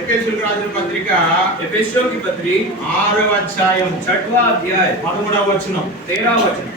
ఎఫెసీయులకు రాసిన పత్రిక ఎఫెసీయులకి పత్రిక ఆరవ అధ్యాయం చట్వా అధ్యాయం. 13వ వచనం. 13వ వచనం.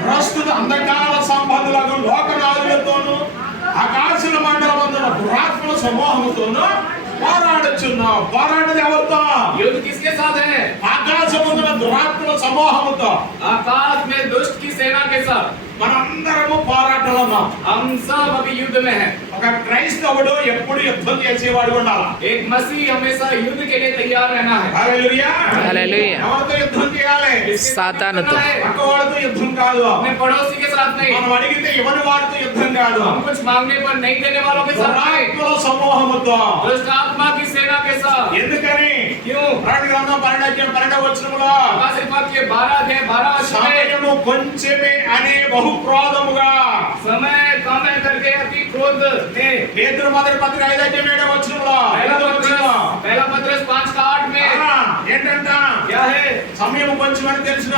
ప్రస్తుత అంధకార సంబంధులకు లోకరాజులతోనూ ఆకాశల మండలమందున దురాత్మల సమూహముతోనూ పోరాడుచున్నాం పోరాడేది ఎవరితో युद्ध किसके साथ है ఆకాశముందున దురాత్మల సమూహముతో आकाश में दुष्ट की सेना के साथ మనందరము పోరాటంలో ఉన్నాం हम सब अभी युद्ध में हैं ఒక క్రైస్తవుడు ఎప్పుడు యుద్ధం చేసేవాడు ఉండాలి एक मसीह हमेशा युद्ध के लिए तैयार रहना है హల్లెలూయా హల్లెలూయా. ఎవరితో యుద్ధం చేయాలి किसके साथ సాతానుతో. करना है? పక్కవాడితో యుద్ధం కాదు अपने पड़ोसी के साथ नहीं మనం అడిగితే ఇవ్వని వారితో యుద్ధం కాదు हम कुछ मांगने पर नहीं देने वालों के साथ नहीं దురాత్మల సమూహముతో दुष्ट आत्मा की सेना के साथ ఎందుకని क्यों ప్రకటన గ్రంథం పన్నెండు పన్నెండవ వచనములో प्रकाशित वाक्य के बारह अध्याय बारह वचन में సమయము కొంచెమే అనే బహుక్రోధముగా समय कम है करके अति क्रोध में పేతురు మొదటి పత్రిక ఐదు అధ్యాయం ఏడవ వచనంలో पहला ఐదవ पत्रस వచనం. पहला पत्रस पांच का आठ में ఆ, ఏంటంట क्या है సమయం కొంచెమని తెలిసిన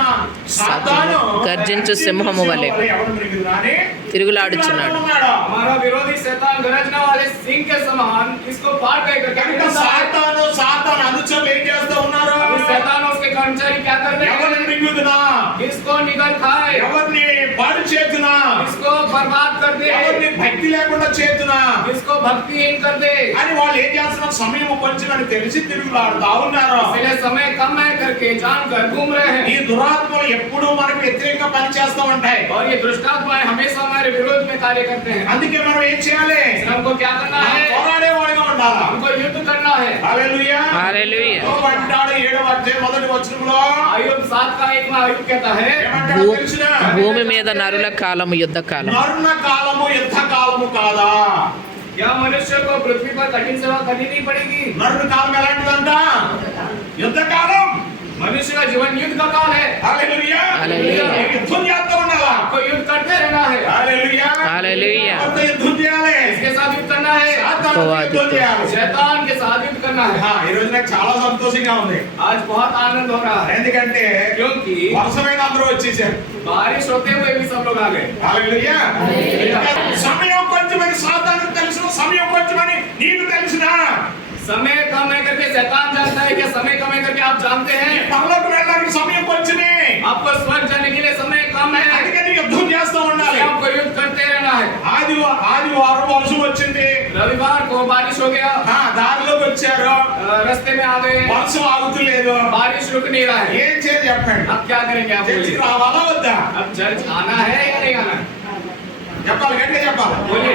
సాతాను గర్జించు సింహము వలె. ఎవరు మిరుగుదురా అని తిరుగులాడుచున్నాడు. ఉన్నాడు. हमारा विरोधी शैतान गरजना वाले सिंह के समान इसको पार कर करके కనుక निकलता है సాతాను సాతాను అనుచరులు ఏం చేస్తూ ఉన్నారు अभी शैतान और उसके कर्मचारी क्या कर रहे ఎవరిని हैं మింగుదునా इसको निकल खाए ఎవరిని పాడు చేతునా इसको बर्बाद कर दे ఎవరిని భక్తి లేకుండా చేతునా इसको भक्तिहीन कर दे అని వాళ్ళు ఏం చేస్తున్నారు సమయం కొంచెం అని తెలిసి తిరుగులాడుతా ఉన్నారు इसलिए समय कम है करके जानकर घूम रहे ఈ हैं దురాత్మలు ఎప్పుడూ మనకు వ్యతిరేకంగా పనిచేస్తూ ఉంటాయి और ये दुष्टात्माएं हमेशा हमारे विरोध में कार्य करते हैं అందుకే మనం ఏం చేయాలి इसलिए हमको क्या करना మనం है పోరాడేవాడిగా ఉండాలి हमको युद्ध करना है హల్లెలూయా హల్లెలూయా. యోబు అంటాడు ఏడవ అధ్యాయం మొదటి వచనంలో आयुब सात का एक में आयुब कहता है ఏమంటాడో భూ- తెలిసిన భూమి మీద నరుల కాలము యుద్ధ కాలం మరణ కాలము యుద్ధ కాలము కాదా क्या मनुष्य को पृथ्वी पर कठिन सेवा करनी नहीं पड़ेगी మరణ కాలం ఎలాంటిదంట యుద్ధ కాలం मनुष्य का जीवन युद्ध का काल है హల్లెలూయా హల్లెలూయా. యుద్ధం చేస్తూ ఉండాలా आपको युद्ध करते रहना है హల్లెలూయా హల్లెలూయా. ఎవరితో యుద్ధం చేయాలి इसके साथ युद्ध करना है సాతానుతో యుద్ధం చేయాలి शैतान के साथ युद्ध करना है ఆ, ఈ రోజు నాకు చాలా సంతోషంగా ఉంది आज बहुत आनंद हो रहा है ఎందుకంటే क्योंकि వర్షమైన అందరూ వచ్చేసారు बारिश होते हुए भी सब लोग आ गए హల్లెలూయా. సమయం కొంచెమని సాతాను తెలుసు సమయం కొంచెమని నీకు తెలిసిన समय कम है करके शैतान जानता है क्या समय कम है करके आप जानते हैं పరలోకి వెళ్ళడానికి సమయం కొంచెమే आपको को बारिश हो गया ఆ దారిలోకి వచ్చారు अ, रास्ते में आ गए వర్షం ఆగుతులేదు बारिश रुक नहीं रहा है ఏం చేయాలి చెప్పండి अब क्या करेंगे आप చర్చికి बोलिए రావాలా వద్దా अब चर्च आना है या नहीं आना है చెప్పాలి గట్టిగా చెప్పాలి बोलिए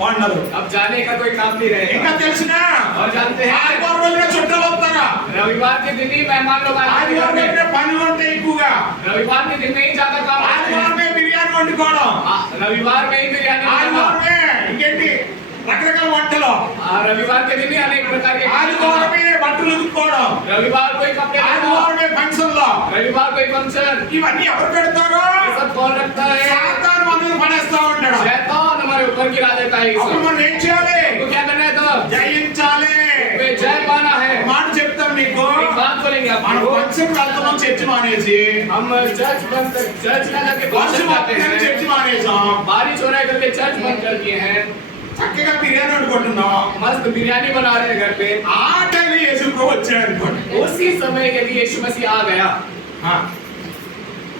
వండరు अब जाने का कोई काम नहीं ఇంకా रहेगा తెలిసిన और जानते हैं ఆదివారం రోజున చుట్టాలు వస్తారా रविवार के दिन ही मेहमान लोग आते हैं घर ఆదివారం में। అయితే పనులు ఉంటాయి ఎక్కువగా रविवार के दिन में ही ज्यादा काम आते हैं ఆదివారమే బిర్యానీ వండుకోవడం आ, रविवार में ही बिरयानी बनाना ఆదివారమే ఇంకేంటి రకరకాల వంటలు आ, रविवार के दिन ही अनेक प्रकार के खाने बनाना। ఆదివారమే బట్టలు ఉతుక్కోవడం रविवार कोई कपड़े लगाना। ఆదివారమే ఫంక్షన్లో रविवार कोई फंक्शन ఇవన్నీ ఎవరు పెడతారు ये सब कौन रखता है సాతాను మనల్ని పడేస్తా ఉంటాడు शैतान हमारे ऊपर गिरा देता है ये అప్పుడు सब మనం ఏం చేయాలి तो क्या करना है तब జయించాలి वे जय पाना है ఒక మాట చెప్తాను మీకు एक बात बोलेंगे మనం आपको కొంచెం వెళ్తున్నాం చర్చి మానేసి हम चर्च बंद कर चर्च ना जाके వర్షం भाषण जाते వస్తుందని हैं చర్చి మానేసాం बारिश हो रहा है करके चर्च बंद कर दिए हैं చక్కగా బిర్యానీ వండుకుంటున్నాం मस्त बिरयानी बना रहे हैं घर पे ఆ టైంలో యేసు ప్రభు వచ్చాడు అనుకోండి उसी समय यदि यीशु मसीह आ गया ఆ,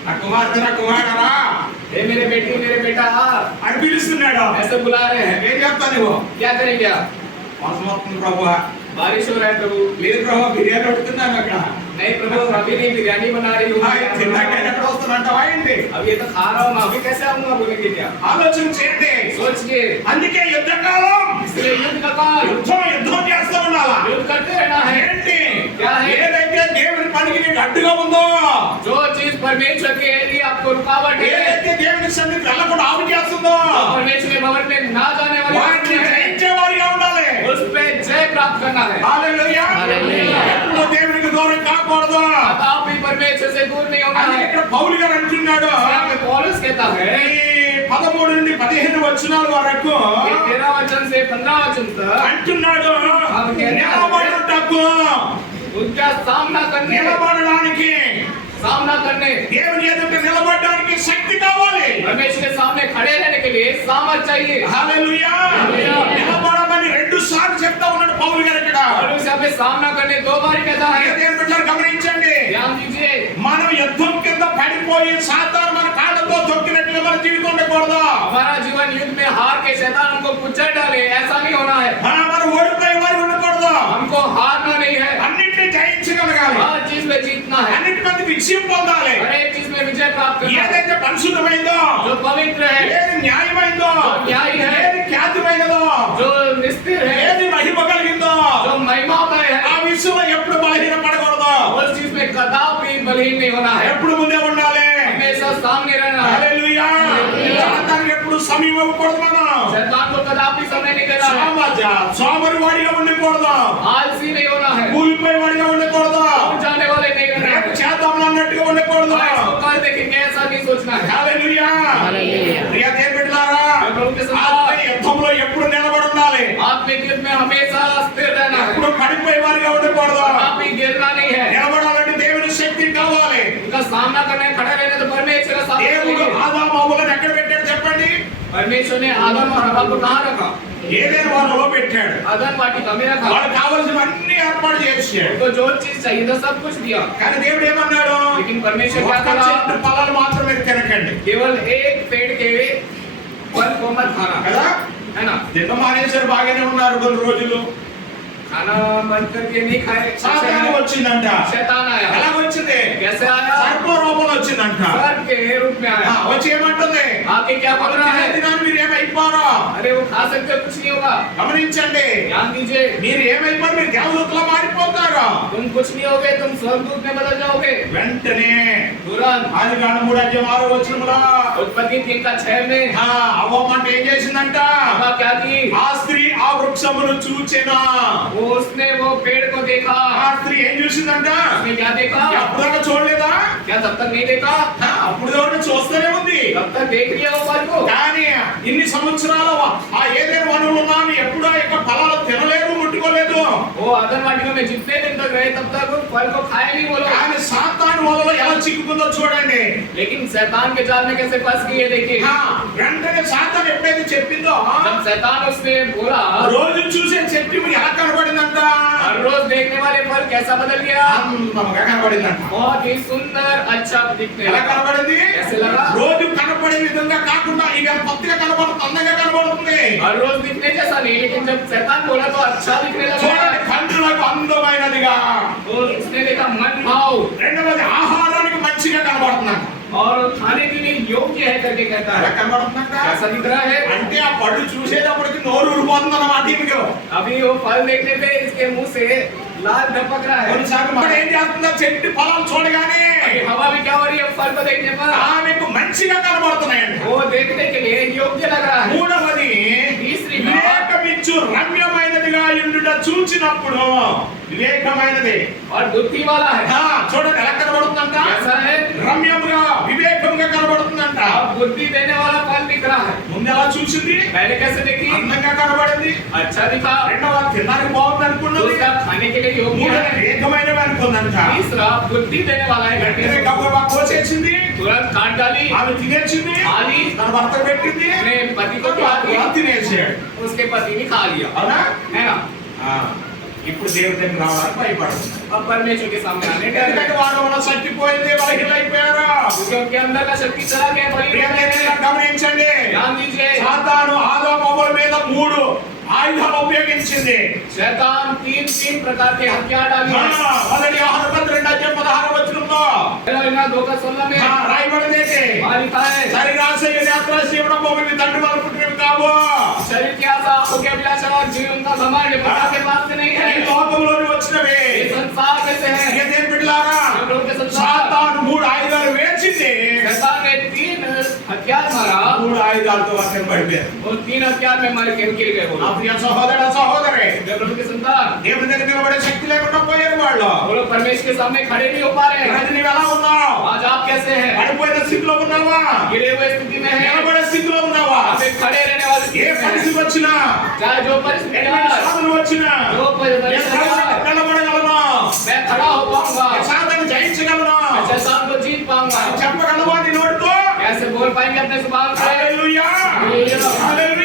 నా కుమార్తె నా కుమారుడరా ए मेरे बेटी मेरे बेटा అని పిలుస్తున్నాడు ऐसे बुला रहे हैं ఏం చెప్తా నువ్వు क्या करेंगे आप మోసం అవుతుంది ప్రభు बारिश हो रहा है प्रभु లేదు ప్రభు బిర్యానీ పెడుతున్నాను అక్కడ नहीं प्रभु अभी नहीं बिरयानी बना रही हूँ ఆ, తిన్నాక నేను ఎక్కడ వస్తున్నట్టావా ఏంటి अब ये तो खा रहा हूँ मैं अभी कैसे आऊंगा बोलेंगे क्या ఆలోచన చేయండి सोचिए అందుకే యుద్ధకాలం इसलिए युद्ध का काल యుద్ధం యుద్ధం చేస్తూ ఉండాలా युद्ध करते रहना है ఏంటి क्या है? ఏదైతే దేవుని పనికి నీకు అడ్డుగా ఉందో जो चीज परमेश्वर के लिए आपको रुकावट है ఏదైతే దేవుని సన్నిధికి వెళ్ళకుండా ఆపు చేస్తుందో जो परमेश्वर के भवन में ना जाने वाली వాటిని वस्तु है, జయించే వారిగా ఉండాలి उस पे जय प्राप्त करना है హల్లెలూయా. హల్లెలూయా. ఎప్పుడు దేవునికి దూరం కాకూడదు आप भी परमेश्वर से दूर नहीं होना అని है ఇక్కడ పౌలు గారు అంటున్నాడు यहाँ पे पौलुस कहता है ఈ పదమూడు నుండి పదిహేను వచనాల వరకు कि तेरह वचन से पंद्रह वचन तक అంటున్నాడు నిలబడుటకు उनका सामना करने నిలబడడానికి सामना करने దేవుని ఎదుట నిలబడడానికి శక్తి కావాలి परमेश्वर के सामने खड़े रहने के लिए सामर्थ चाहिए హల్లెలూయా హల్లెలూయా. నిలబడమని రెండు సార్లు చెప్తా ఉన్నాడు పౌలు గారు ఇక్కడ पौलुस यहाँ पे सामना करने दो बार कहता అయ్యా है దేవుని బిడ్డలారా గమనించండి ध्यान दीजिए మనం యుద్ధం కింద పడిపోయి సాతాను మన కాళ్ళతో తొక్కినట్లుగా మన జీవితం ఉండకూడదు हमारा जीवन युद्ध में हार के शैतान हमको कुचल डाले ऐसा नहीं होना है ఆ, మనం ఓడిపోయే వారు ఉండకూడదు हमको हारना चीज में जीतना है అన్నిటి మంది విజయం పొందాలి हर एक चीज में विजय प्राप्त करना है ఏదైతే పరిశుద్ధమైందో जो पवित्र है ఏది న్యాయమైందో న్యాయ है। ఏది ఖ్యాతిమైనదో जो निस्तिर है ఏది మహిమ కలిగిందో जो महिमामय ఆ है విషయంలో ఎప్పుడు బలహీన పడకూడదు उस चीज में कदापि बलहीन नहीं होना है ఎప్పుడు ముందే ఉండాలి हमेशा सामने रहना है హల్లెలూయా సాతానికి ఎప్పుడు సమయం ఇవ్వకూడదు మనం शैतान को कदापि समय नहीं देना है సమాజ సోమరి వాడిగా ఉండకూడదు आलसी नहीं होना है కూలిపోయే వాడిగా ఉండకూడదు చెప్పండి परमेश्वर ने आदम और हवा को कहाँ रखा ఏదైనా వాళ్ళలో పెట్టాడు आदम वाटिका में रखा వాళ్ళకి కావలసినవన్నీ ఏర్పాటు చేసాడు उनको जो चीज चाहिए था सब कुछ दिया కానీ దేవుడు ఏమన్నాడు लेकिन परमेश्वर क्या ఒక్క करा చెట్టు ఫలాలు మాత్రమే తినకండి केवल एक पेड़ के फल को मत खाना కదా है ना తిన్న మానేశ్వరు బాగానే ఉన్నారు కొన్ని రోజులు खाना बंद करके नहीं खाए సాతాను వచ్చిందంట शैतान आया ఎలా వచ్చింది कैसे आया సర్ప రూపంలో వచ్చిందంట सर्प के रूप में ఆ, आया వచ్చి ఏమంటుంది आके क्या बोल रहा है దినాన్ని మీరు ఏమైపోరో अरे वो खा सकते हो, कुछ नहीं होगा గమనించండి ध्यान दीजिए మీరు ఏమైపోరు మీరు దేవదూతలా మారిపోతారు तुम कुछ नहीं होगे तुम स्वर्गदूत में बदल जाओगे వెంటనే तुरंत ఆది కాండ మూడు అధ్యాయం ఆరు వచనములో उत्पत्ति तीन का छह में ఆ, అవ్వమ్మంట ఏం చేసిందంట हवा क्या की ఆ స్త్రీ ఆ వృక్షమును చూచెనా वो उसने वो पेड़ को देखा ఆ స్త్రీ ఏం చూసిందంట उसने क्या देखा ఎప్పుడైనా చూడలేదా क्या तब तक नहीं देखा ఆ, అప్పుడు ఎవరైనా చూస్తూనే ఉంది तब तक देख लिया वो फल को కానీ ఇన్ని సంవత్సరాలు ఆ ఏదైనా వనరులు ఉన్నాము वो आदम वाटिका में जितने दिन तक रहे तब तक उस फल को खाए नहीं बोलो కానీ సాతాను వలలో ఎలా చిక్కుకుందో చూడండి लेकिन शैतान के जाल में कैसे फंस गई है देखिए ఆ, వెంటనే సాతాను ఎప్పుడైతే చెప్పిందో जब शैतान उसने बोला రోజు చూసే చెట్టు ఎలా కనబడిందంట हर रोज देखने वाले फल कैसा बदल गया అందముగా కనబడిందంట बहुत ही सुंदर अच्छा दिखने ఎలా लगा కనబడింది कैसे लगा? రోజు కనపడే విధంగా కాకుండా ఇక కొత్తగా కనబడుతుంది అందంగా కనబడుతుంది हर रोज दिखने जैसा नहीं लेकिन जब शैतान बोला तो अच्छा दिखने लगा చూడండి కంట్రులకు అందమైనదిగా तो उसने देखा मन भाव రెండవది ఆహారానికి మంచిగా కనబడుతుందంట और खाने के लिए योग्य है करके कहता ఎలా है కనబడుతుందంట कैसा दिख रहा है అంటే ఆ పళ్ళు చూసేటప్పటికి నోరు ఊరిపోతుంది అన్నమాట ఈమెకు अभी वो फल देखने पे इसके मुंह से लाल टपक रहा है కొన్నిసార్లు మనం ఏం చేస్తుందో చెట్టు ఫలాలు చూడగానే अभी हवा भी क्या हो रही है फल को देखने पर ఆమెకు మంచిగా కనబడుతున్నాయండి वो देखने के लिए योग्य लग रहा है మూడవది तीसरी बात హెచ్చు రమ్యమైనదిగా ఎండుట చూచినప్పుడు వివేకమైనది. చూడండి ఎలా కనబడుతుందంట? రమ్యముగా వివేకముగా కనబడుతుందంట. బుద్ధి ముందెలా చూసింది? అందంగా కనబడింది. రెండవ తినడానికి బాగుంది అనుకున్నది అనేకమైనవి అనుకుందంట. బుద్ధి తినే వాళ్ళ. భర్త పెట్టింది अपने पति को खिला दी తినేసాడు उसके पति ने खा लिया అవునా है ना ఆ. ఇప్పుడు దేవుడి దగ్గర రావడానికి భయపడుతున్నారు अब परमेश्वर के सामने आने का ఎందుకంటే వాడు మన చచ్చిపోయింది బలహీనైపోయారు क्योंकि उनके अंदर का शक्ति चला गया बलि ప్రియమైన గమనించండి ध्यान दीजिए సాతాను ఆదామవ్వల మీద మూడు ఆయుధాలు ఉపయోగించింది शैतान तीन तीन प्रकार के हथियार डाली ఆ, है మొదటి ఆహార పత్ర రెండు అధ్యాయం పదహారు వచనంలో पहला दो का सोलह में ఆ, రాయబడింది ఏంటి? वहाँ लिखा है శరీరాశయ నేత్రాశయ ఇవ్వడం భూమి మీ తండ్రి వాళ్ళు పుట్టినవి కావు शरीर की आशा आंखों की अभिलाषा और जीवन का घमंड पिता के पास से नहीं ఈ है లోకంలోని వచ్చినవి हथियार मारा మూడు ఆయుధాలతో వాక్యం పడిపోయారు और तीन हथियार में मारे खेल खेल गए वो నా लोग। ప్రియ సహోదర సహోదరి जब लोग के संतान దేవుని దగ్గర నిలబడే శక్తి లేకుండా పోయారు వాళ్ళు वो लोग परमेश्वर के सामने खड़े नहीं हो पा रहे हैं ఈరోజు నీవు ఎలా ఉన్నావు आज आप कैसे हैं పడిపోయిన స్థితిలో ఉన్నావా गिरे हुए स्थिति में हैं నిలబడే స్థితిలో ఉన్నావా आप एक खड़े रहने वाली ఏ स्थिति में పరిస్థితి हैं। వచ్చినా चाहे जो परिस्थिति ఎటువంటి आए, సాధన వచ్చినా जो परिस्थिति నేను నిలబడ- आए, నిలబడగలను मैं खड़ा हो पाऊंगा సాధన జయించగలను मैं शैतान को जीत पाऊंगा చెప్పగలవా నీ నోటితో कैसे बोल पाएँगे अपने सुबह हालेलुया हालेलुया